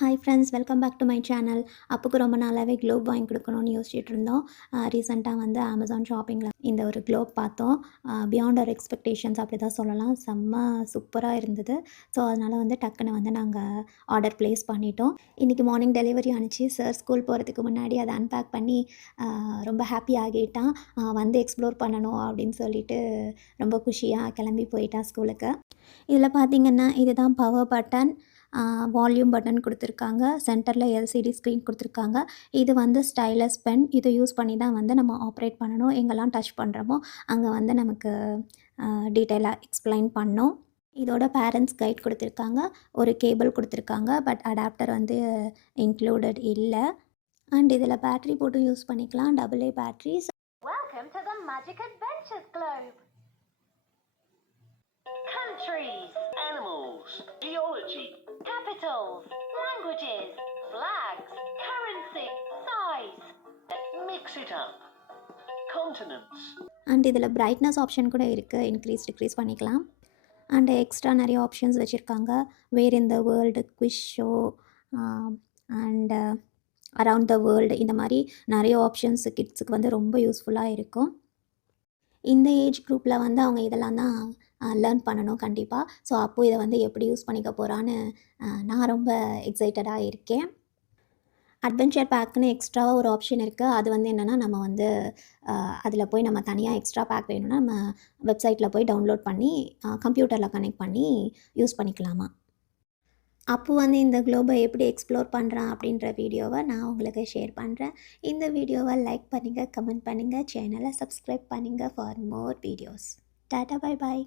Hi friends, welcome back to my channel. அப்புக்கு ரொம்ப நாளாகவே க்ளோப் வாங்கி கொடுக்கணும்னு யோசிச்சுட்டு இருந்தோம். ரீசெண்டாக வந்து அமேசான் ஷாப்பிங்கில் இந்த ஒரு க்ளோப் பார்த்தோம். பியாண்ட் அவர் எக்ஸ்பெக்டேஷன்ஸ் அப்படி தான் சொல்லலாம். செம்ம சூப்பராக இருந்தது. ஸோ அதனால் வந்து டக்குன்னு வந்து நாங்கள் ஆர்டர் ப்ளேஸ் பண்ணிட்டோம். இன்றைக்கி மார்னிங் டெலிவரி ஆணுச்சு. சார் ஸ்கூல் போகிறதுக்கு முன்னாடி அதை அன்பேக் பண்ணி ரொம்ப ஹாப்பி ஆகிட்டான். வந்து எக்ஸ்ப்ளோர் பண்ணணும் அப்படின்னு சொல்லிட்டு ரொம்ப குஷியாக கிளம்பி போயிட்டான் ஸ்கூலுக்கு. இதில் பார்த்தீங்கன்னா இதுதான் பவர் பட்டன், வால்யூம் பட்டன் கொடுத்துருக்காங்க. சென்டரில் எல்சிடி ஸ்க்ரீன் கொடுத்துருக்காங்க. இது வந்து ஸ்டைலஸ் பென். இதை யூஸ் பண்ணி தான் வந்து நம்ம ஆப்ரேட் பண்ணணும். எங்கெல்லாம் டச் பண்ணுறோமோ அங்கே வந்து நமக்கு டீட்டெயிலாக எக்ஸ்பிளைன் பண்ணோம். இதோட பேரண்ட்ஸ் கைட் கொடுத்துருக்காங்க. ஒரு கேபிள் கொடுத்துருக்காங்க. பட் அடாப்டர் வந்து இன்க்ளூடட் இல்லை. அண்ட் இதில் பேட்ரி போட்டு யூஸ் பண்ணிக்கலாம். AA batteries. Welcome to the Magic Adventures Globe. Countries, Animals, geology, capitals, languages, flags, currency, size. mix it up. Continents, and இதில் பிரைட்னஸ் ஆப்ஷன் கூட இருக்குது. இன்க்ரீஸ் டிக்ரீஸ் பண்ணிக்கலாம். And extra நிறைய options வச்சுருக்காங்க. Where in the world, quiz show, and around the world, இந்த மாதிரி நிறைய options கிட்ஸுக்கு வந்து ரொம்ப யூஸ்ஃபுல்லாக இருக்கும். இந்த ஏஜ் குரூப்பில் வந்து அவங்க இதெல்லாம் தான் லேர்ன் பண்ணணும் கண்டிப்பாக. ஸோ அப்போது இதை வந்து எப்படி யூஸ் பண்ணிக்க போகிறான்னு நான் ரொம்ப எக்ஸைட்டடாக இருக்கேன். அட்வென்ச்சர் பேக்குன்னு எக்ஸ்ட்ராவாக ஒரு ஆப்ஷன் இருக்குது. அது வந்து என்னென்னா, நம்ம வந்து அதில் போய் நம்ம தனியாக எக்ஸ்ட்ரா பேக் வேணும்னா நம்ம வெப்சைட்டில் போய் டவுன்லோட் பண்ணி கம்ப்யூட்டரில் கனெக்ட் பண்ணி யூஸ் பண்ணிக்கலாமா. அப்போ வந்து இந்த குளோபை எப்படி எக்ஸ்ப்ளோர் பண்ணுறான் அப்படின்ற வீடியோவை நான் உங்களுக்கு ஷேர் பண்ணுறேன். இந்த வீடியோவை லைக் பண்ணுங்கள், கமெண்ட் பண்ணுங்கள், சேனலை சப்ஸ்கிரைப் பண்ணுங்கள் for more videos. Tata, bye bye.